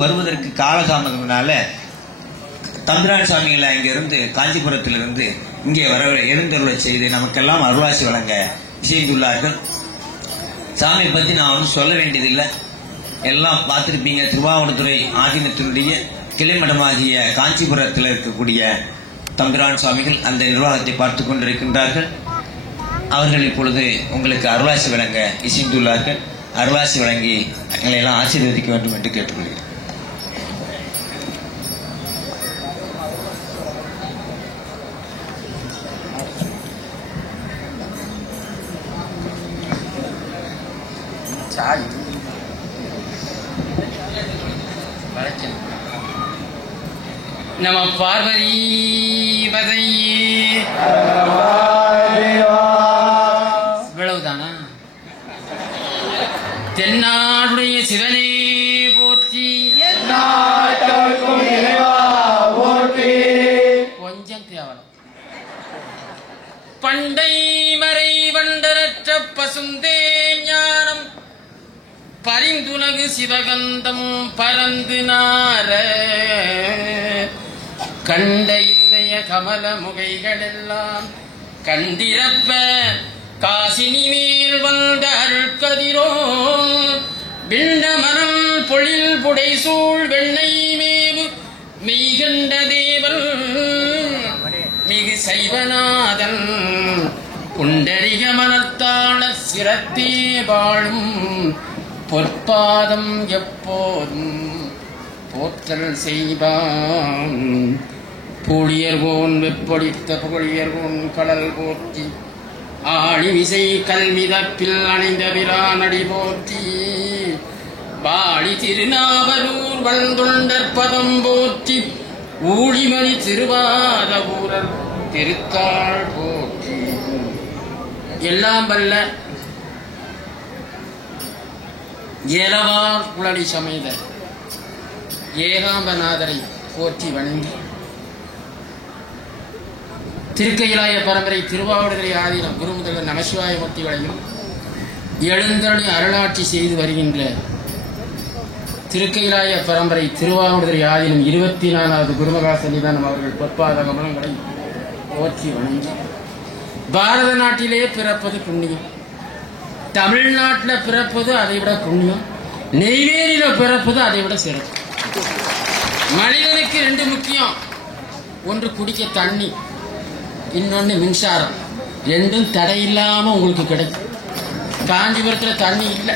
வருவதற்கு காலதாமதம்னால தம்பிரான் சுவாமிகளை அங்கிருந்து காஞ்சிபுரத்திலிருந்து இங்கே வர எழுந்தருளை செய்து நமக்கெல்லாம் அருளாசி வழங்க செய்துள்ளார்கள். சாமி பற்றி நான் வந்து சொல்ல வேண்டியதில்லை, எல்லாம் பார்த்திருப்பீங்க. திருவாவடுதுறை ஆதீனத்தினுடைய கிளைமடமாகிய காஞ்சிபுரத்தில் இருக்கக்கூடிய தம்பிரான் சுவாமிகள் அந்த நிர்வாகத்தை பார்த்து கொண்டிருக்கின்றார்கள். அவர்கள் இப்பொழுது உங்களுக்கு அருளாசி வழங்க இசைந்துள்ளார்கள். அருளாசி வழங்கி எங்களை எல்லாம் ஆசீர்வதிக்க வேண்டும் என்று கேட்டுக்கொள்கிறேன். நம பார்வதி பதையே. இவ்வளவுதானா? தென்னாடுடைய சிவனே போற்றி. கொஞ்சம் கேவலம். பண்டை மறை வண்டரற்ற பசுந்தே ஞானம் பரிந்துலகு சிவகந்தம் பரந்து நார கண்ட இருதய கமல முகைகள் எல்லாம் கண்டிரப்ப காசினி மேல் வந்த அருட்கதிரோ விண்ண மரம் பொழில் புடைசூழ் வெண்ணை மேவு மெய்கண்ட தேவன் மிகு சைவநாதன் புண்டரிக மனத்தாள சிரத்தே வாழும் பொற்பாதம் எப்போதும் போற்றல் செய்வான். பூழியர்கோன் வெப்பொழித்த புகழியர்கோன் கடல் போற்றி ஆழிமிசை கல்மிதப்பில் அணைந்த பிரானடி போற்றி வாழி திருநாவலூர் வந்தொண்டற் பதம் போற்றி ஊழிமணி திருவாத ஊரர் திருத்தாள் போற்றி. எல்லாம் வல்ல ஏலவார் குழலி சமேத ஏகாம்பநாதரை போற்றி வணங்கி திருக்கையிலாய பரம்பரை திருவாவடுதுறை ஆதீனம் குருமுதல்வர் நமசிவாய மூர்த்திகளையும் எழுந்தருளி அருளாட்சி செய்து வருகின்ற திருக்கையிலாய பரம்பரை திருவாவடுதுறை ஆதீனம் 24வது குருமகா சன்னிதானம் அவர்கள் பொற்பாத கமலங்களை போற்றி வணங்கி, பாரத நாட்டிலே பிறப்பது புண்ணியம், தமிழ்நாட்டில் பிறப்பது அதை விட புண்ணியம், நெய்வேலியில பிறப்பது அதை விட சிறப்பு. மனிதனுக்கு 2 முக்கியம், ஒன்று குடிக்க தண்ணி, இன்னொன்று மின்சாரம். 2ம் தடையில்லாம உங்களுக்கு கிடைக்கும். காஞ்சிபுரத்தில் தண்ணி இல்லை,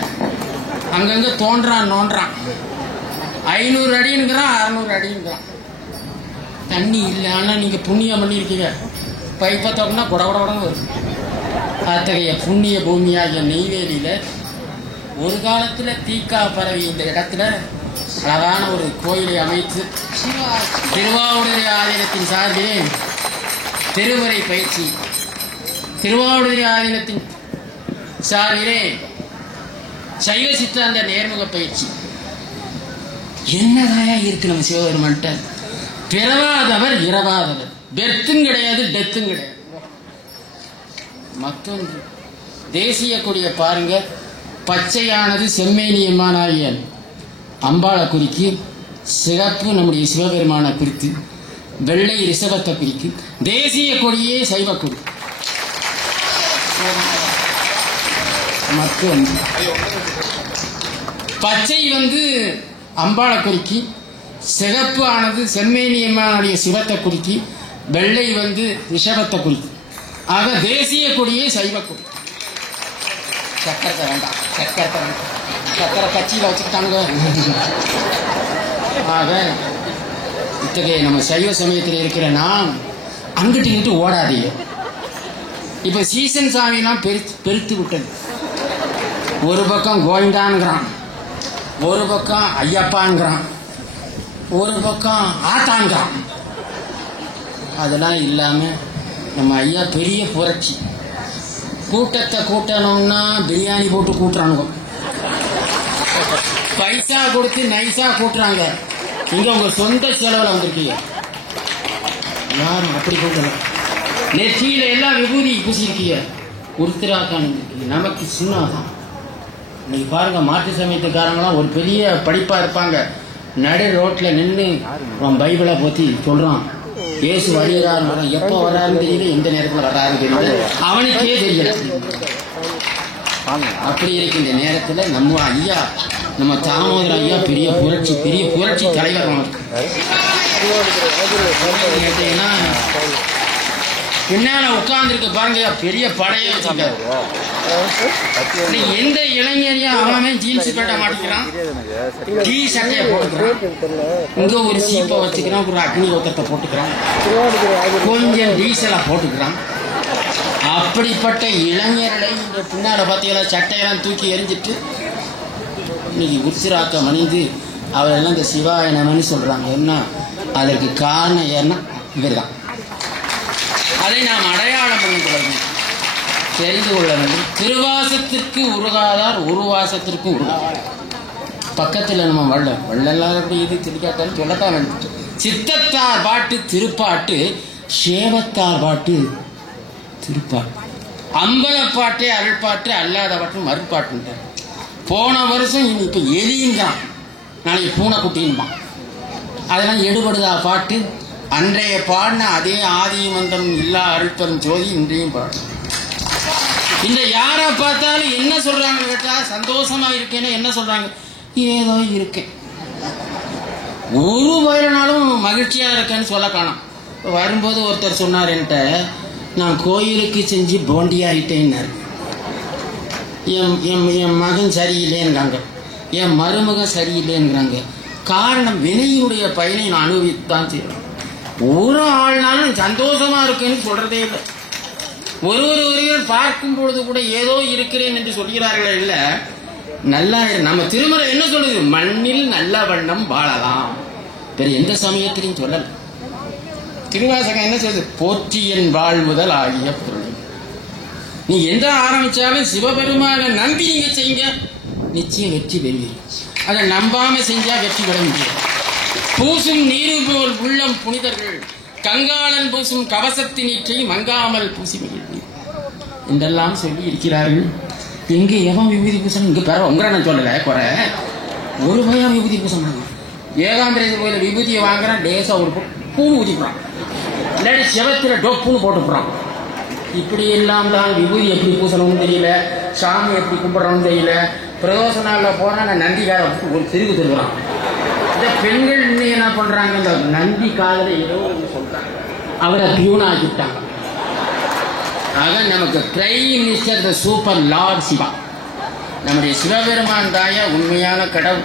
அங்கங்க தோன்றான் நோன்றான், 500 அடிங்கிறான் 600 அடிங்கிறான், தண்ணி இல்லை. ஆனால் நீங்க புண்ணியம் பண்ணியிருக்கீங்க, பைப்பை தோக்கினா குட குட குடன்னு வரும். அத்தகைய புண்ணிய பூமியாகிய நெய்வேலியில ஒரு காலத்துல தீக்கா பரவி இந்த இடத்துல அழகான ஒரு கோயிலை அமைத்து திருவாவடுதுறை ஆதீனத்தின் சார்பிலே திருமுறை பயிற்சி, திருவாவடுதுறை ஆதீனத்தின் சார்பிலே சைவ சித்தாந்த நேர்முக பயிற்சி. என்னதாயா இருக்கு நம்ம சிவபெருமான்ட்ட? பிறவாதவர் இரவாதவர், பெர்த்தும் கிடையாது டெத்தும் கிடையாது. மற்றொன்று தேசிய கொடியை பாருங்க, பச்சையானது செம்மேனியம்மானாகிய அம்பாளை குறிக்கு, சிகப்பு நம்முடைய சிவபெருமானை குறித்து, வெள்ளை ரிஷபத்தை குறிக்கு. தேசிய கொடியே சைவ கொடி. மற்றொன்று பச்சை அம்பாளை குறிக்கு, சிகப்பு ஆனது செம்மேனியம்மானுடைய சிவத்தை குறிக்கு, வெள்ளை ரிஷபத்தை குறிக்கு. ஆக தேசிய கொடியே சைவ கொடி. சக்கரத்தை வேண்டாம், சக்கரை கட்சியில் வச்சுக்கிட்டாங்க. ஆக இத்தகைய நம்ம சைவ சமயத்தில் இருக்கிற நாம் அங்கிட்டு இங்கிட்டு ஓடாதீங்க. இப்ப சீசன் சாமியெல்லாம் பெருத்து விட்டது. ஒரு பக்கம் கோவிந்தான்கிறான், ஒரு பக்கம் ஐயப்பான்கிறான், ஒரு பக்கம் ஆத்தான்கிறான். அதெல்லாம் இல்லாம நம்ம ஐயா பெரிய புரட்சி. கூட்டத்தை கூட்டணும்னா பிரியாணி போட்டு கூட்டுறானுங்க, பைசா கொடுத்து நைஸா கூட்டுறாங்க. இங்க உங்க சொந்த செலவுல வந்திருக்கீங்க, யாரும் அப்படி கூட்டல. நெற்றியில எல்லாம் விபூதி பூசிருக்கீங்க, உருத்திராக்கான் நமக்கு சின்னதான். இன்னைக்கு பாருங்க, மாற்று சமயத்துக்காரங்களாம் ஒரு பெரிய படிப்பா இருப்பாங்க, நடு ரோட்ல நின்று அவன் பைபிளை பத்தி சொல்றான். இயேசு வருகிறார், எப்போ வர்றாருன்னு தெரியல, எந்த நேரத்தில் வர்றாருன்னு தெரியல, அவனுக்கே தெரியல. அப்படி இருக்கின்ற நேரத்தில் நம்ம ஐயா, நம்ம தாமோதர ஐயா பெரிய புரட்சி தலைவர். கேட்டீங்கன்னா பின்னால உட்கார்ந்துருக்க பாருங்க, பெரிய படையை வச்சுட்டாரு. எந்த இளைஞரையும் அவன் ஜீன்ஸ் பேட்டை மாட்டிக்கிறான், டீ சட்டையை போட்டுக்கிறான், இங்க ஒரு சீப்பை வச்சுக்கிறான், ஒரு அக்னி ஒத்தத்தை போட்டுக்கிறான், கொஞ்சம் டீசலா போட்டுக்கிறான். அப்படிப்பட்ட இளைஞர்களை இந்த பின்னால பார்த்தீங்கன்னா சட்டையெல்லாம் தூக்கி எரிஞ்சிட்டு இன்னைக்கு உற்சிராக்கம் அணிந்து அவரெல்லாம் இந்த சிவாய நமன்னு சொல்றாங்க. என்ன அதற்கு காரணம் ஏன்னா இவர் தான். அதை நாம் அடையாளம் பண்ணிக் கொள்ள வேண்டும், தெரிந்து கொள்ள வேண்டும். திருவாசத்திற்கு உருகாதார் உருவாசத்திற்கு உருகாதார். பக்கத்தில் நம்ம வள்ளலார் அப்படி இது திருக்காட்டாலும் சொல்லத்தான் வேண்டும். சித்தத்தார் பாட்டு திருப்பாட்டு, சேவத்தார் பாட்டு திருப்பாட்டு, அம்பலப்பாட்டே அருள்பாட்டு, அல்லாத பாட்டு மறுப்பாட்டு. போன வருஷம் இப்ப எலியுங்கான், நாளைக்கு பூனைக்குட்டின்பான். அதெல்லாம் எடுபடுதா பாட்டு? அன்றைய பாடின அதே ஆதி மந்திரம் இல்லா அருள்பெரும் ஜோதி இன்றையும் பாடு. இந்த யாரை பார்த்தாலும் என்ன சொல்றாங்க கேட்டா, சந்தோஷமா இருக்கேன்னு என்ன சொல்றாங்க? ஏதோ இருக்கேன். ஒரு வயனாலும் மகிழ்ச்சியா இருக்கேன்னு சொல்ல காணும். வரும்போது ஒருத்தர் சொன்னார் என்கிட்ட, நான் கோயிலுக்கு செஞ்சு போண்டியாயிட்டேன்னாரு. என் மகன் சரியில்லைங்கிறாங்க, என் மருமகன் சரியில்லைங்கிறாங்க. காரணம் வினையினுடைய பயனை நான் அனுபவித்தான் செய்யணும். ஒரு ஆள்னாலும் சந்தோஷமா இருக்குன்னு சொல்றதே இல்லை. ஒருவர் பார்க்கும் பொழுது கூட ஏதோ இருக்கிறேன் என்று சொல்கிறார்கள். இல்ல, நல்லா நம்ம திருமுறை என்ன சொல்லுது? மண்ணில் நல்ல வண்ணம் வாழலாம். வேற எந்த சமயத்திலையும் சொல்லல. திருவாசகம் என்ன சொல்லுது? போற்றியன் வாழ்முதல் ஆகிய பொருள். நீ எந்த ஆரம்பிச்சாலும் சிவபெருமான நம்பி நீங்க செய்யுங்க, நிச்சயம் வெற்றி பெறுவீங்க. அதை நம்பாம செஞ்சா வெற்றி பெற முடியாது. பூசும் நீரு போல் உள்ளம் புனிதர்கள், கங்காளன் பூசும் கவசத்தின் நீற்றை மங்காமல் பூசி மகிழ்வு என்றெல்லாம் சொல்லி இருக்கிறார்கள். எங்க எவன் விபூதி பூசணும்? இங்க பெற உங்களை நான் சொல்லல குறை. ஒரு பையன் விபூதி பூச மாட்டாங்க. ஏகாம்பரேஸ்வரர் கோயில விபூதியை வாங்குறான், லேசா ஒரு பூணு ஊதிக்கிறான், இல்லாட்டி செவத்துல டொப்புன்னு போட்டுக்கிறான். இப்படி எல்லாம் தான் விபூதி எப்படி பூசணும்னு தெரியல, சாமி எப்படி கும்பிடணும்னு தெரியல. பிரதோஷ நாளில் போனால் நான் நந்திக்கார ஒரு திருகு திருக்குறான். இந்த பெண்கள் இன்னும் என்ன பண்றாங்க? இந்த நந்தி காலில் ஏதோ ஒன்று சொல்றாங்க, அவரை பியூனா ஆக்கிட்டாங்க. ஆக நமக்கு prime minister the super lord Shiva, நம்முடைய சிவபெருமான் தாயா உண்மையான கடவுள்,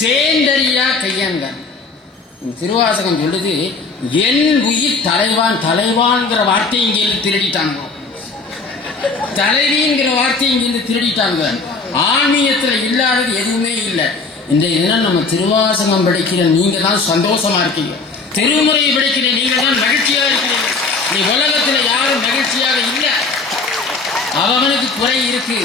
சேந்தரியா கையாங்க. திருவாசகம் சொல்லுது, என் உயிர் தலைவான். தலைவான்கிற வார்த்தையை இங்கிருந்து திருடிட்டாங்க, தலைவிங்கிற வார்த்தையை இங்கிருந்து திருடிட்டாங்க. ஆன்மீகத்துல இல்லாதது எதுவுமே இல்லை. இந்த இதெல்லாம் நம்ம திருவாசகம் படிக்கிற நீங்க தான் சந்தோஷமா இருக்கீங்க, திருமுறையை படிக்கிற நீங்க தான் மகிழ்ச்சியா இருக்கிறீங்க. நீ உலகத்துல யாரும் மகிழ்ச்சியாக இல்லை. அவனுக்கு குறை இருக்கு,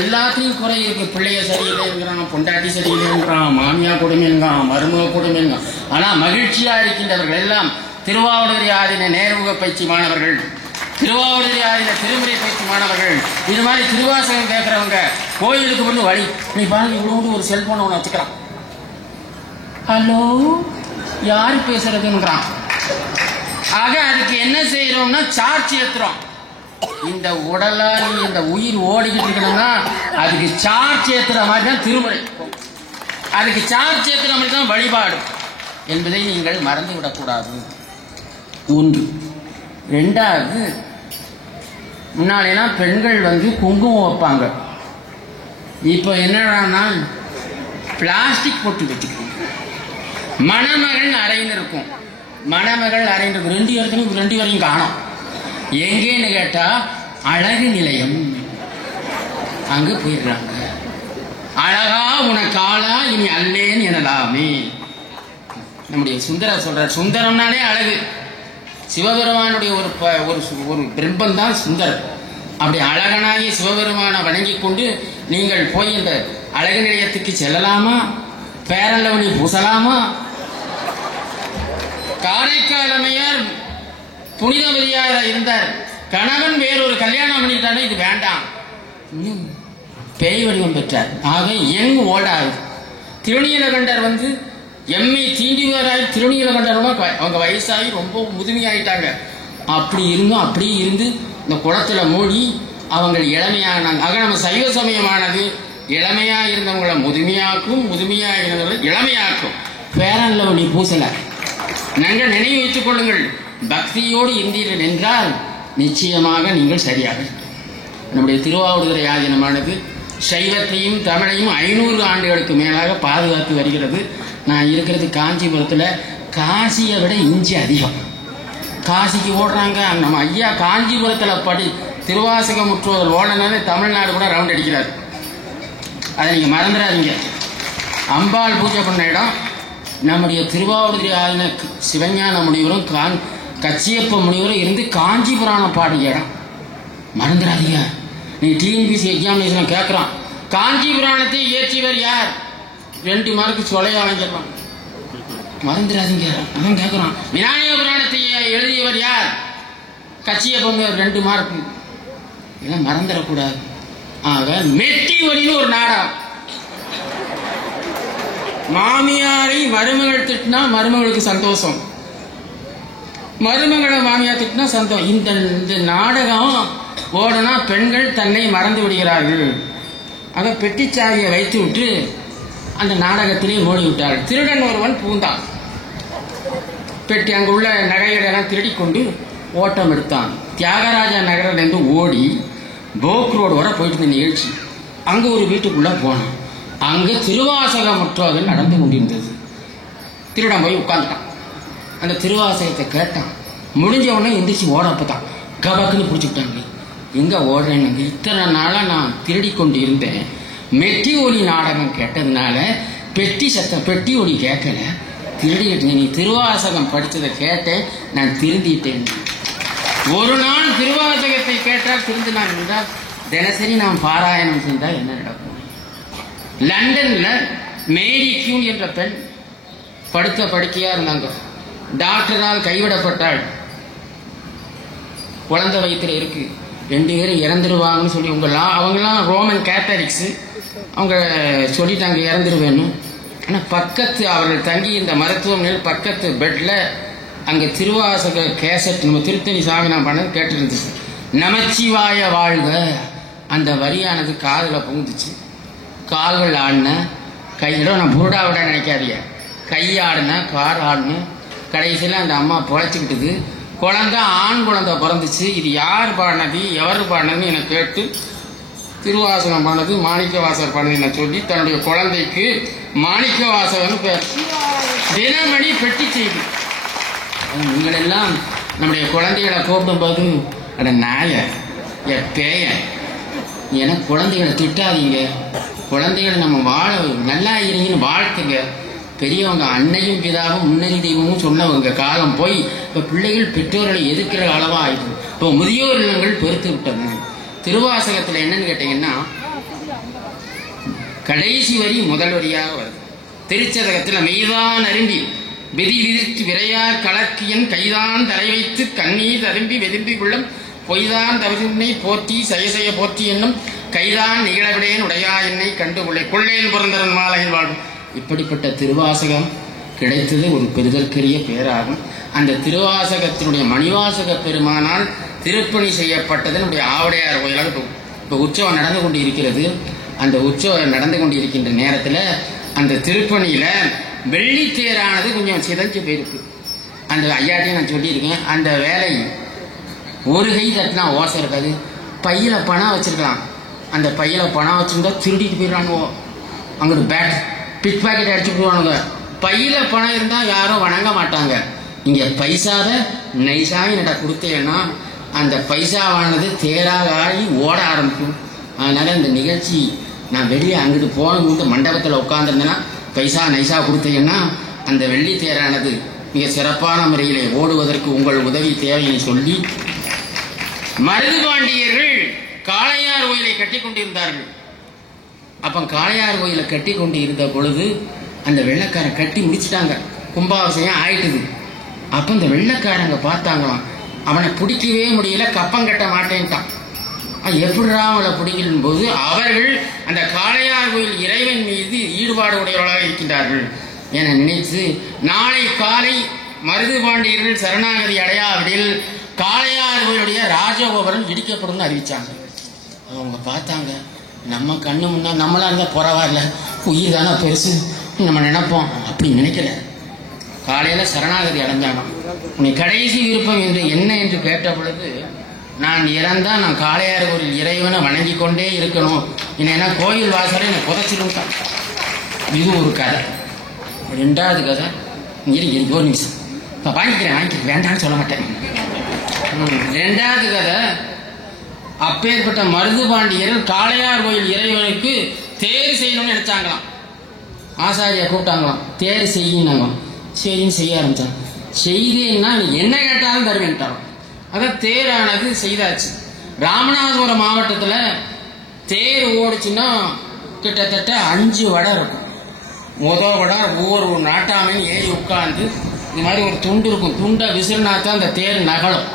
எல்லாத்தையும் குறை இருக்கு. பிள்ளைய சரியில்லைங்கிறான், பொண்டாட்டி சரியில்லைங்கிறான், மாமியா கொடுமைங்கான், மருமக கொடுமைங்கான். ஆனா மகிழ்ச்சியா இருக்கின்றவர்கள் எல்லாம் திருவாவடுதுறை ஆதீன நேர்முக பயிற்சி மாணவர்கள், திருவாவடுதுறை ஆதீன திருமுறை பயிற்சி மாணவர்கள், இது மாதிரி திருவாசகம் கேட்கிறவங்க கோயிலுக்கு வந்து வழி. நீ பாருங்க, இவ்வளவு ஒரு செல்போன் ஒன்று வச்சுக்கிறான். ஹலோ, யாரு பேசுறதுங்கிறான். ஆக அதுக்கு என்ன செய்யறோம்னா சார்ஜ் ஏத்துறோம். இந்த உடலால் இந்த உயிர் ஓடிக்கிட்டு இருக்கணும்னா அதுக்கு சார்ஜ் ஏத்துற மாதிரி தான் திருமுறை, அதுக்கு சார்ஜ் ஏத்துற மாதிரி தான் வழிபாடு என்பதை நீங்கள் மறந்து விடக்கூடாது. ஒன்று. ரெண்டாவது, முன்னாலேலாம் பெண்கள் வந்து குங்குமம் வைப்பாங்க. இப்போ என்னன்னா பிளாஸ்டிக் போட்டு வச்சுக்கணும். மணமகள் அறைன்னு இருக்கும், மணமகள் அறைன்னு இருக்கும். ரெண்டு இடத்துலையும் ரெண்டு வரையும் காணும். எங்கேன்னு கேட்டா அழகு நிலையம், அங்க போயிடுறாங்க. அழகா உனக்கு ஆளா இனி அல்லேன்னு எனலாமே. நம்முடைய சுந்தரர் சொல்றார், சுந்தரம்னாலே அழகு. சிவபெருமானுடைய ஒரு பிம்பம் தான் சுந்தரர். அப்படி அழகனாகிய சிவபெருமானை வணங்கி கொண்டு நீங்கள் போய் இந்த அழகு நிலையத்துக்கு செல்லலாமா? பேரளவனி பூசலாமா? காரைக்கால் அம்மையார் புனிதவதியாக இருந்தார். கணவன் வேறொரு கல்யாணம் பண்ணிட்டானே, இது வேண்டாம், பேய் வடிவம் பெற்றார். ஆக யங் ஓல்ட் ஆகுது. திருநீலகண்டர் வந்து எம்ஏ தீண்டிவராய் திருநீல கண்டனமா அவங்க வயசாகி ரொம்ப முதுமையாயிட்டாங்க. அப்படி இருந்தும் அப்படியே இருந்து இந்த குளத்துல மூடி அவங்க இளமையானாங்க. ஆக நம்ம சைவ சமயமானது இளமையா இருந்தவங்களை முதுமையாக்கும், முதுமையா இருந்தவங்களை இளமையாக்கும். பேரன் லவ்லி பூசல. நாங்கள் நினைவு வைத்துக் கொள்ளுங்கள், பக்தியோடு இருந்தீர்கள் என்றால் நிச்சயமாக நீங்கள் சரியாக. நம்முடைய திருவாவடுதுறை ஆதீனமானது சைவத்தையும் தமிழையும் 500 ஆண்டுகளுக்கு மேலாக பாதுகாத்து வருகிறது. நான் இருக்கிறது காஞ்சிபுரத்தில். காசியை விட இஞ்சி அதிகம். காசிக்கு ஓடுறாங்க. நம்ம ஐயா காஞ்சிபுரத்தில் திருவாசக முற்றுவதல் ஓடனாலே தமிழ்நாடு கூட ரவுண்ட் அடிக்கிறார். அதை நீங்கள் மறந்துடாதீங்க. அம்பாள் பூஜை பண்ண இடம் நம்முடைய திருவாவடுதுறை ஆதீன சிவஞான முனிவரும் கச்சியப்ப முனிவரும் இருந்து காஞ்சி புராணம் பாடிய இடம். மறந்துடாதீங்க. நீ டிஎன்பிசி எக்ஸாமினேஷன் கேட்குறான், காஞ்சி புராணத்தை இயற்றியவர் யார்? 2 மார்க்கு சொல்லையா வாங்கிடலாம். மறந்துடாதீங்க. அதான் கேட்குறான். விநாயக புராணத்தை எழுதியவர் யார்? கச்சியப்பங்க 2 மார்க்கு. இதெல்லாம் மறந்துடக்கூடாது. ஆக மெட்டி ஒலின்னு ஒரு நாடகம். மாமியாரை மருமகள் திட்டினா மருமகளுக்கு சந்தோஷம், மருமகளை மாமியார் திட்டினா சந்தோஷம். இந்த நாடகம் ஓடனா பெண்கள் தன்னை மறந்து விடுகிறார்கள். ஆக பெட்டிச்சாவியை வைத்து விட்டு அந்த நாடகத்திலே ஓடி விட்டாள். திருடன் ஒருவன் பூந்தான். பெட்டி அங்குள்ள நகைகளெல்லாம் திருடி கொண்டு ஓட்டம் எடுத்தான். தியாகராஜா நகரிலிருந்து ஓடி போக் ரோடு வர போயிட்டு இருந்த நிகழ்ச்சி. அங்கே ஒரு வீட்டுக்குள்ளே போனான். அங்கே திருவாசக முற்றுவதல் நடந்து கொண்டிருந்தது. திருடன் போய் உட்காந்துட்டான். அந்த திருவாசகத்தை கேட்டான். முடிஞ்ச உடனே எந்திரிச்சு ஓடப்பதான் கபக்குன்னு பிடிச்சிக்கிட்டாங்க. எங்கே ஓடுறேன்னு, இத்தனை நாளாக நான் திருடி கொண்டு இருந்தேன். மெட்டி ஒலி நாடகம் கேட்டதுனால பெட்டி சத்தம், பெட்டி ஒலி கேட்கல, திருடிக்கிட்டு. நீ திருவாசகம் படித்ததை கேட்டேன், நான் திருந்திட்டேன். ஒரு நாள் திருவாசகத்தை கேட்டால் திருந்தினான் என்றால் தினசரி நாம் பாராயணம் செய்தால் என்ன நடக்கும்? லண்டன்ல மேரி கியூன் என்ற பெண் படுத்த படுக்கையா இருந்தாங்க. டாக்டரால் கைவிடப்பட்டாள். குழந்தை வயிற்றுல இருக்கு. 2 பேரும் இறந்துருவாங்கன்னு சொல்லி அவங்கெல்லாம் ரோமன் கேத்தலிக்ஸ். அவங்க சொல்லிட்டாங்க இறந்துருவேன்னு. ஆனால் பக்கத்து அவர்கள் தங்கி இந்த மருத்துவமனையில் பக்கத்து பெட்டில் அங்கே திருவாசக கேசட் நம்ம திருத்தணி சாமி நான் பண்ணது கேட்டு இருந்துச்சு. நமச்சிவாய வாழ்க அந்த வரியானது காதில் புகுந்துச்சு. கால்கள் ஆடின, கையில நான் புருடா விட நினைக்காதீங்க, கையாடின, கார் ஆடின. கடைசியில் அந்த அம்மா பொழைச்சிக்கிட்டது. குழந்தை ஆண் குழந்தை பிறந்துச்சு. இது யார் பாடினது, எவர் பாடினதுன்னு எனக்கு கேட்டு திருவாசகம் பாடினது மாணிக்க வாசகர் பாடினது சொல்லி தன்னுடைய குழந்தைக்கு மாணிக்க வாசகர்னு பேர். தினமணி பெட்டி செய்தி. நீங்கள் எல்லாம் நம்முடைய குழந்தைகளை கூப்பிடும்போது அட நாய பேய என குழந்தைகளை திட்டாதீங்க. குழந்தைகளை நம்ம வாழ நல்லா இருங்கன்னு வாழ்த்துங்க. பெரியவங்க அன்னையும் பிதாவும் முன்னறி தெய்வமும் சொன்னவங்க காலம் போய் இப்போ பிள்ளைகள் பெற்றோர்களை எதிர்க்கிற அளவாக ஆயிடுது. இப்போ முதியோர் இல்லங்கள் பெருத்து விட்டது. திருவாசகத்தில் என்னன்னு கேட்டீங்கன்னா கடைசி வரி முதல் வரியாக வருது. திருச்சதகத்தில் மெய்தான் அரும்பி வெதி விதித்து விரையார் கலக்கியன் கைதான் தலை வைத்து கண்ணீர் அரும்பி வெதும்பி உள்ளம் பொய்தான் தவிர்னை போற்றி செய்ய போற்றி என்னும் கைதான் நிகழவிடேன் உடையா என்னை கண்டு கொள்ளேன் பிறந்தரன் மாலையில் வாழும். இப்படிப்பட்ட திருவாசகம் கிடைத்தது ஒரு பெருதற்கரிய பேராகும். அந்த திருவாசகத்தினுடைய மணிவாசக பெருமானால் திருப்பணி செய்யப்பட்டது நம்முடைய ஆவடையார் கோயிலாக இப்போ உற்சவம் நடந்து கொண்டு இருக்கிறது. அந்த உற்சவம் நடந்து கொண்டு இருக்கின்ற நேரத்தில் அந்த திருப்பணியில் வெள்ளித்தேரானது கொஞ்சம் சிதைஞ்சு போயிருக்கு. அந்த ஐயாட்டையும் நான் சொல்லியிருக்கேன். அந்த வேலை ஒரு கை தட்டினா ஓசை இருக்காது. பையில் பணம் வச்சிருக்கலாம். அந்த பையில் பணம் வச்சுருந்தா திருடிட்டு போயிடுறானுவோ. அங்கிட்டு பிட் பாக்கெட் அடிச்சு போடுவானுங்க. பையில் பணம் இருந்தால் யாரும் வணங்க மாட்டாங்க. இங்கே பைசாத நைசாமி நட கொடுத்தேன்னா அந்த பைசாவானது தேராக ஆகி ஓட ஆரம்பிக்கும். அதனால் இந்த நிகழ்ச்சி நான் வெளியே அங்கிட்டு போனவங்க மண்டபத்தில் உட்காந்துருந்தேன்னா பைசா நைசா கொடுத்தீங்கன்னா அந்த வெள்ளி தேரானது மிக சிறப்பான முறையிலே ஓடுவதற்கு உங்கள் உதவி தேவையை சொல்லி மருதுபாண்டியர்கள் காளையார் கோயிலை கட்டி கொண்டிருந்தார்கள். அப்போ காளையார் கோயிலை கட்டி கொண்டு இருந்த பொழுது அந்த வெள்ளைக்கார கட்டி முடிச்சுட்டாங்க. கும்பாபிஷேகம் ஆயிட்டுது. அப்போ இந்த வெள்ளைக்காரங்க பார்த்தாங்களாம். அவனை பிடிக்கவே முடியல. கப்பம் கட்ட மாட்டேன்ட்டான். எப்படிடா அவளை பிடிக்கணும் போது அவர்கள் அந்த காளையார் கோயில் இறைவன் மீது ஈடுபாடு உடையவர்களாக இருக்கின்றார்கள். என நினைத்து நாளை காலை மருதுபாண்டியர்கள் சரணாகதி அடையாவிடில் காளையாறுடைய ராஜகோபுரம் இடிக்கப்படும் அறிவிச்சாங்க. அவங்க பார்த்தாங்க, நம்ம கண்ணு முன்னா நம்மளா இருந்தா பரவாயில்ல, உயிர் தானே பெருசு நம்ம நினைப்போம், அப்படி நினைக்கல. காலையில சரணாகதி அடைஞ்சாங்க. உன்னை கடைசி விருப்பம் என்று என்ன என்று கேட்ட பொழுது, நான் இறந்தா நான் காளையார் கோயில் இறைவனை வணங்கி கொண்டே இருக்கணும், என்ன கோயில் வாசலை என்னை புதைச்சிருக்கான். இது ஒரு கதை. ரெண்டாவது கதை இருக்கு, ஒரு நிமிஷம் வாங்கிக்கிறேன் வேண்டாம்னு சொல்ல மாட்டேன். ரெண்டாவது கதை, அப்பேற்பட்ட மருதுபாண்டியர்கள் காளையார் கோயில் இறைவனுக்கு தேர் செய்யணும்னு நினைச்சாங்களாம். ஆசாரியா கூப்பிட்டாங்களாம், தேர் செய்யினாங்களாம். சரின்னு செய்ய ஆரம்பிச்சாங்க. செய்தேன்னா என்ன கேட்டாலும் தருவேன்ட்டாலும். அதான் தேரானது செய்தாச்சு. ராமநாதபுரம் மாவட்டத்தில் தேர் ஓடிச்சுன்னா கிட்டத்தட்ட 5 வடை இருக்கும். முதல் வடை ஒவ்வொரு நாட்டாமையும் ஏறி உட்காந்து இந்த மாதிரி ஒரு துண்டு இருக்கும், துண்டை விசிறினாத்தான் அந்த தேர் நகலும்.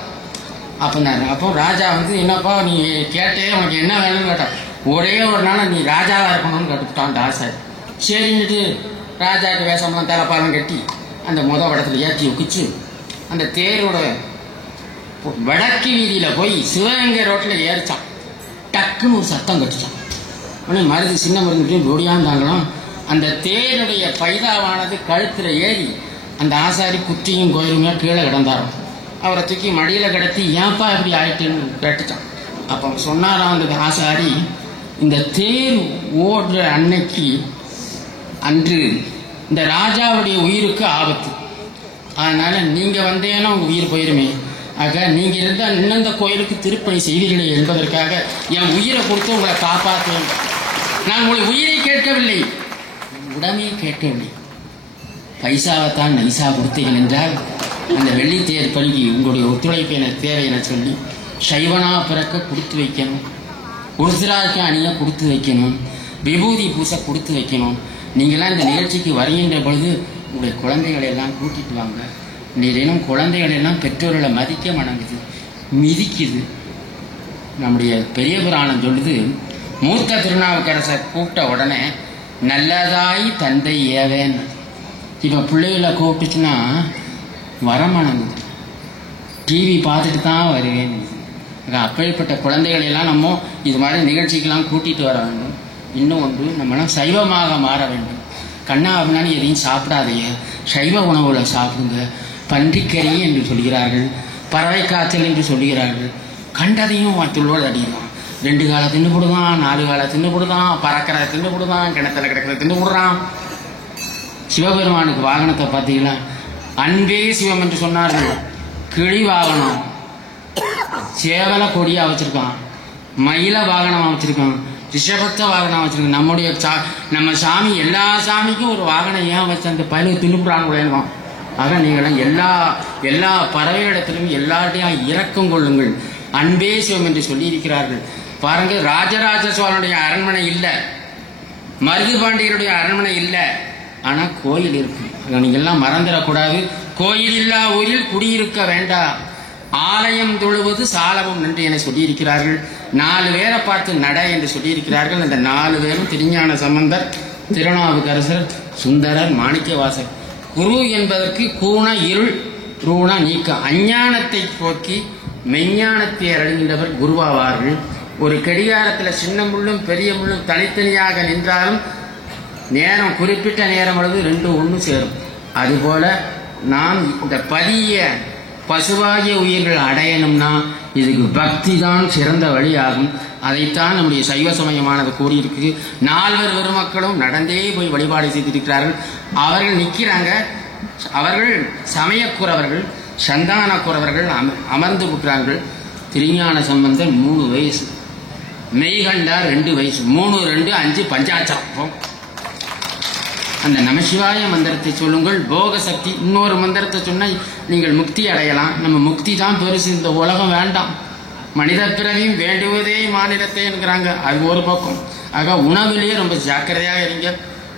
அப்போ ராஜா வந்து, என்னப்பா நீ கேட்டே உனக்கு என்ன வேணும்னு கேட்டான். ஒரே ஒரு நாள் நீ ராஜாவாக இருக்கணும்னு கட்டுப்பிட்டான் அந்த ஆசாரி. சரின்னுட்டு ராஜாவுக்கு வேஷம்லாம் தலைப்பாலம் கட்டி அந்த வடத்தில் ஏற்றி வச்சு அந்த தேரோட வடக்கு வீதியில் போய் சிவகங்கை ரோட்டில் ஏறிச்சான். டக்குன்னு ஒரு சத்தம் கட்டிச்சான். உடனே மருது சின்ன மருந்து ஒடியாந்தாங்களாம். அந்த தேருடைய பைதாவானது கழுத்தில் ஏறி அந்த ஆசாரி குற்றியும் கோயிலுமே கீழே கிடந்தாராம். அவரை தூக்கி மடியில் கிடத்தி, ஏன்ப்பா இப்படி ஆயிட்டுன்னு கேட்டுச்சான். அப்போ சொன்னாராம் அந்த ஆசாரி, இந்த தேர் ஓடுற அன்று இந்த ராஜாவுடைய உயிருக்கு ஆபத்து, அதனால நீங்க வந்தேன்னா உங்க உயிர் போயிருமே, ஆக நீங்க இருந்தால் இன்னும் இந்த கோயிலுக்கு திருப்பணி செய்வீர்களே என்பதற்காக என் உயிரை கொடுத்து உங்களை காப்பாற்றுவேன். நான் உங்களை உயிரை கேட்கவில்லை, உடமையை கேட்கவில்லை, பைசாவைத்தான் நைசா கொடுத்தீர்கள் என்றால் அந்த வெள்ளித்தேர் பணிக்கு உங்களுடைய ஒத்துழைப்பு என தேவை என சொல்லி சைவனா பிறக்க கொடுத்து வைக்கணும், உருத்திராட்ச அணியை கொடுத்து வைக்கணும், விபூதி பூசை கொடுத்து வைக்கணும். நீங்களாம் இந்த நிகழ்ச்சிக்கு வருகின்ற பொழுது உங்களுடைய குழந்தைகளை எல்லாம் கூட்டிட்டு வாங்க. தினம் குழந்தைகள் எல்லாம் பெற்றோர்களை மதிக்க வணங்குது, மிதிக்குது. நம்முடைய பெரிய புராணம் சொல்லுது, மூத்த திருநாவுக்கரசர் கூப்பிட்ட உடனே நல்லதாய் தந்தை ஏவேன்னு. இப்போ பிள்ளைகளை கூப்பிட்டுச்சுன்னா வரமானங்குது, டிவி பார்த்துட்டு தான் வருவேன். அப்படிப்பட்ட குழந்தைகள் எல்லாம் நம்ம இது மாதிரி நிகழ்ச்சிக்கெல்லாம் கூட்டிகிட்டு வர வேண்டும். இன்னும் ஒன்று, நம்மளாம் சைவமாக மாற வேண்டும். கண்ணா அப்படின்னாலும் எதையும் சாப்பிடாதீங்க, சைவ உணவுகளை சாப்பிடுங்க. பன்றிக்கறி என்று சொல்கிறார்கள், பறவை காய்ச்சல் என்று சொல்கிறார்கள். கண்டதையும் துள்ளோடு அடிக்கிறான். 2 காலை தின்னு போடுதான், 4 காலை தின்னு போடுதான், பறக்கிறத தின்னு போடுதான், கிணத்துல கிடக்கிறத தின்னு போடுறான். சிவபெருமானுக்கு வாகனத்தை பார்த்தீங்களா, அன்பே சிவம் என்று சொன்னார்கள். கிளி வாகனம், சேவல கொடியா வச்சிருக்கான், மயில வாகனமா வச்சிருக்கான், ரிஷபத்த வாகனம் வச்சிருக்கான். நம்ம சாமி எல்லா சாமிக்கும் ஒரு வாகனம் ஏன் வச்சு அந்த பயில தின்னுப்புறாங்க. ஆக நீங்களும் எல்லா பறவைகளிடத்திலும் எல்லார்டையும் இரக்கம் கொள்ளுங்கள், அன்பே சிவம் என்று சொல்லி இருக்கிறார்கள். பாருங்க, ராஜராஜ சோழனுடைய அரண்மனை இல்லை, மருதுபாண்டியருடைய அரண்மனை இல்லை, ஆனா கோயில் இருக்கு. நீங்க எல்லாம் மறந்துடக்கூடாது. கோயில் இல்லா ஊரில் குடியிருக்க வேண்டாம், ஆலயம் தொழுவது சாலமும் நன்றி என சொல்லியிருக்கிறார்கள். 4 பேரை பார்த்து நட என்று சொல்லியிருக்கிறார்கள். அந்த 4 பேரும் திருஞான சம்பந்தர், திருநாவுக்கரசர், சுந்தரர், மாணிக்கவாசகர். குரு என்பதற்கு கூண இருள், ரூண நீக்க, அஞ்ஞானத்தை போக்கி மெஞ்ஞானத்தை அடைகின்றவர் குருவாவார்கள். ஒரு கடிகாரத்தில் சின்ன முள்ளும் பெரிய முள்ளும் தனித்தனியாக நின்றாலும் நேரம் குறிப்பிட்ட நேரம் அளவு 2 ஒன்று சேரும். அதுபோல நாம் இந்த பசுவாகிய உயிர்கள் அடையணும்னா இதுக்கு பக்தி தான் சிறந்த வழியாகும். அதைத்தான் நம்முடைய சைவ சமயமானது கூறியிருக்கு. 4 பெருமக்களும் நடந்தே போய் வழிபாடு செய்திருக்கிறார்கள். அவர்கள் நிற்கிறாங்க, அவர்கள் சமயக்குறவர்கள், சந்தானக்குறவர்கள் அமர்ந்து விட்டார்கள். திருஞான சம்பந்தர் 3 வயசு, மெய்கண்டார் 2 வயசு, 3, 2, 5 பஞ்சாட்சரம். அந்த நமசிவாய மந்திரத்தை சொல்லுங்கள், போக சக்தி. இன்னொரு மந்திரத்தை சொன்னால் நீங்கள் முக்தி அடையலாம். நம்ம முக்தி தான் பெருசு, இந்த உலகம் வேண்டாம். மனித பிறவியும் வேண்டுவதே மாநிலத்தை என்கிறாங்க, அது ஒரு பக்கம். ஆக உணவுலேயே ரொம்ப ஜாக்கிரதையாக இருங்க,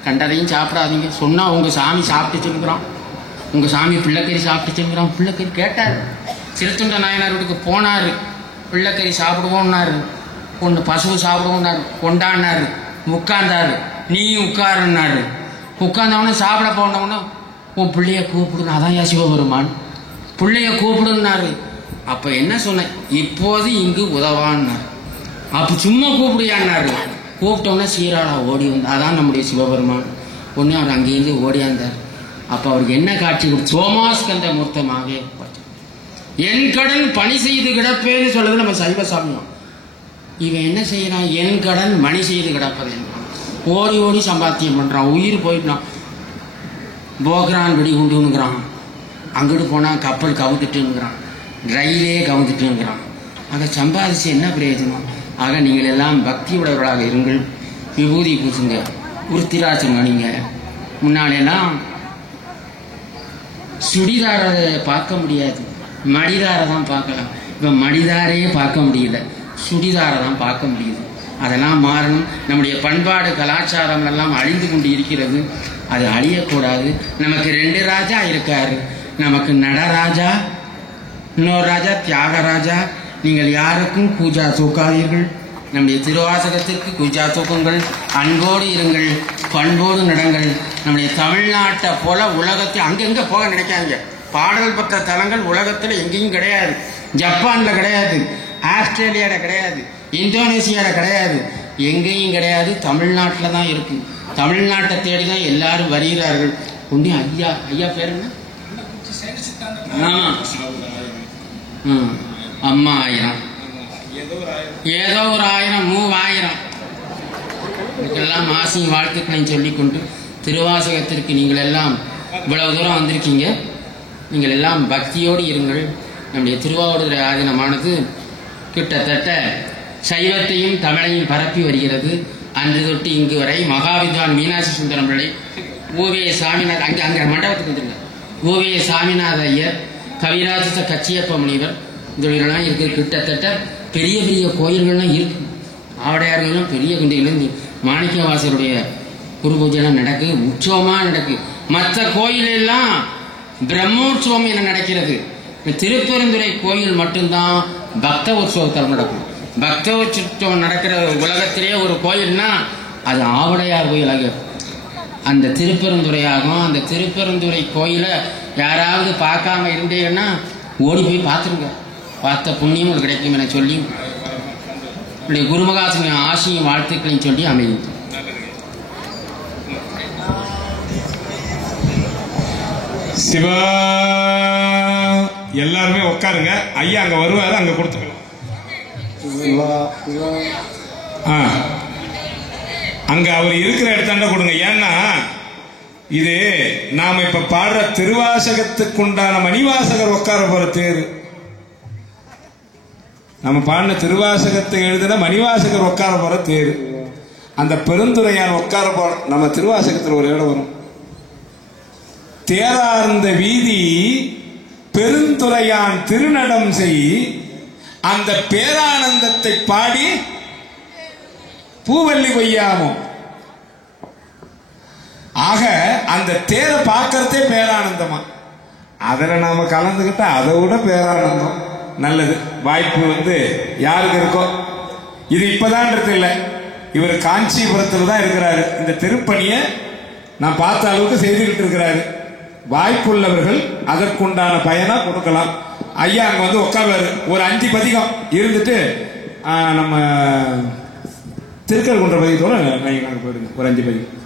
கண்டதையும் சாப்பிடாதீங்க. சொன்னால் உங்கள் சாமி சாப்பிட்டுச்சுங்கிறான், உங்கள் சாமி பிள்ளைக்கறி சாப்பிட்டுச்சுங்கிறான். பிள்ளைக்கறி கேட்டார், சிறுத்துண்ட நாயனார் வீட்டுக்கு போனார், பிள்ளைக்கறி சாப்பிடுவோம்னாரு, கொண்டு பசு சாப்பிடுவோம்னாரு, கொண்டாடினாரு, உட்கார்ந்தாரு, நீயும் உட்காருன்னாரு. உட்காந்தவன சாப்பிட போனவன உன் பிள்ளைய கூப்பிடுன்னு, அதான் யா சிவபெருமான் பிள்ளைய கூப்பிடுன்னாரு. அப்ப என்ன சொன்னேன், இப்போது இங்கு உதவான்னாரு. அப்ப சும்மா கூப்பிடுயான்னாரு. கூப்பிட்டோம்னா சீராளா ஓடி வந்து, அதான் நம்முடைய சிவபெருமான். ஒன்று அவர் அங்கேருந்து ஓடியாந்தார். அப்போ அவருக்கு என்ன காட்சி கொடுத்து, சோமாஸ்கந்த மூர்த்தமாக என் கடன் பணி செய்து கிடப்பேன்னு சொல்றது நம்ம சைவ சாமியம். இவன் என்ன செய்யறான், என் கடன் மணி செய்து கிடப்பது என்றான். ஓடி ஓடி சம்பாத்தியம் பண்றான், உயிர் போயிட்டான். போக்ரான் வெடி உண்டுங்கிறான், அங்கிட்டு போனால் கப்பல் கவுத்துட்டுங்கிறான், ரயிலே கவுத்துட்டுங்கிறான். ஆக சம்பாதிச்சு என்ன பிரயோஜனம்? ஆக நீங்கள் எல்லாம் பக்தி உடையவர்களாக இருங்கள். விபூதி பூசுங்க, உருத்திராட்சம் அணிங்க. முன்னாலெல்லாம் சுடிதாரை பார்க்க முடியாது, மடிதாரை தான் பார்க்கலாம். இப்போ மடிதாரையே பார்க்க முடியல, சுடிதாரை தான் பார்க்க முடியுது. அதெல்லாம் மாறணும். நம்முடைய பண்பாடு கலாச்சாரம் எல்லாம் அழிந்து கொண்டு இருக்கிறது. அது அழியக்கூடாது. நமக்கு 2 ராஜா இருக்காரு. நமக்கு நடராஜா, இன்னொரு ராஜா தியாகராஜா. நீங்கள் யாருக்கும் கூஜா தூக்காதீர்கள். நம்முடைய திருவாசகத்திற்கு கூஜா தூக்குங்கள். அன்போடு இருங்கள், பண்போடு நடங்கள். நம்முடைய தமிழ்நாட்டை போல உலகத்தில் அங்கெங்க போக நினைக்காங்க. பாடல் பெற்ற தலங்கள் உலகத்தில் எங்கேயும் கிடையாது. ஜப்பானில் கிடையாது, ஆஸ்திரேலியாவில் கிடையாது, இந்தோனேசியாவில் கிடையாது, எங்கேயும் கிடையாது. தமிழ்நாட்டில் தான் இருக்கு. தமிழ்நாட்டை தேடி தான் எல்லாரும் வருகிறார்கள். ஒன்றும் ஐயா பேர் என்ன? அம்மா 1000, ஏதோ ஒரு 1000, 3000 இதுக்கெல்லாம் ஆசையும் வாழ்த்துக்களையும் சொல்லிக்கொண்டு, திருவாசகத்திற்கு நீங்கள் எல்லாம் இவ்வளவு தூரம் வந்திருக்கீங்க. நீங்கள் எல்லாம் பக்தியோடு இருங்கள். நம்முடைய திருவாவடுதுறை ஆதீனமானது கிட்டத்தட்ட சைவத்தையும் தமிழையும் பரப்பி வருகிறது. அன்று தொட்டு இங்கு வரை மகாவித்வான் மீனாட்சி சுந்தரம் பிள்ளை, ஓவிய சாமிநாத, அங்கே மண்டபத்துக்கு வந்துருங்க, ஓவிய சாமிநாத ஐயர், கவிராஜ கச்சியப்ப முனிவர், இதெல்லாம் இருக்கு. கிட்டத்தட்ட பெரிய பெரிய கோயில்கள்லாம் இருக்கு. ஆவடையார்கள்லாம் பெரிய குண்டிகள், மாணிக்கவாசருடைய குரு பூஜைலாம் நடக்கு, உற்சவமாக நடக்கு. மற்ற கோயிலெல்லாம் பிரம்மோற்சவம் என நடக்கிறது. திருப்பெருந்துறை கோயில் மட்டும்தான் பக்த உற்சவத்தால் நடக்கும். பக்த உற்சவம் நடக்கிற உலகத்திலே ஒரு கோயில்னா அது ஆவடையார் கோயிலாக. அந்த திருப்பெருந்துறையாகும். அந்த திருப்பெருந்துறை கோயிலை யாராவது பார்க்காம இருந்தீங்கன்னா ஓடி போய் பார்த்துருங்க. பார்த்த புண்ணியம் ஒரு கிடைக்கும் என சொல்லி குருமகாசன ஆசையும் வாழ்த்துக்களையும் சொல்லி அமையும். சிவா, எல்லாருமே உட்காருங்க. ஐயா அங்க வருவாரு, அங்க கொடுத்துக்கலாம். அங்க அவர் இருக்கிற இடத்தாண்ட கொடுங்க. ஏன்னா இது நாம இப்ப பாடுற திருவாசகத்துக்குண்டான மணிவாசகர் உட்கார போற தேர். நம்ம பாடின திருவாசகத்தை எழுதின மணிவாசகர் உட்கார போற தேர். அந்த பெருந்துரையான் உட்கார போற நம்ம திருவாசகத்தில் ஒரு இடம் வரும். தேரார்ந்த வீதி பெருந்துரையான் திருநடம் செய், அந்த பேரானந்தத்தை பாடி பூவல்லி கொய்யாமோ. ஆக அந்த தேரை பார்க்கறதே பேரானந்தமா. அதில் நாம கலந்துக்கிட்டா அதை விட பேரானந்தம். நல்லது. வாய்ப்பு யாருக்கு இருக்கோ. இது இப்பதான்றது இல்லை, இவர் காஞ்சிபுரத்தில் தான் இருக்கிறாரு. இந்த திருப்பணியை நான் பார்த்த அளவுக்கு செய்துகிட்டு இருக்கிறாரு. வாய்ப்புள்ளவர்கள் அதற்குண்டான பயனா கொடுக்கலாம். ஐயா அங்க உட்கார்வாரு. ஒரு 5 பதிகம் இருந்துட்டு நம்ம திருக்கல் குன்ற பதிகத்தோட நாங்கள் போயிடுங்க. ஒரு 5 பதிகம்.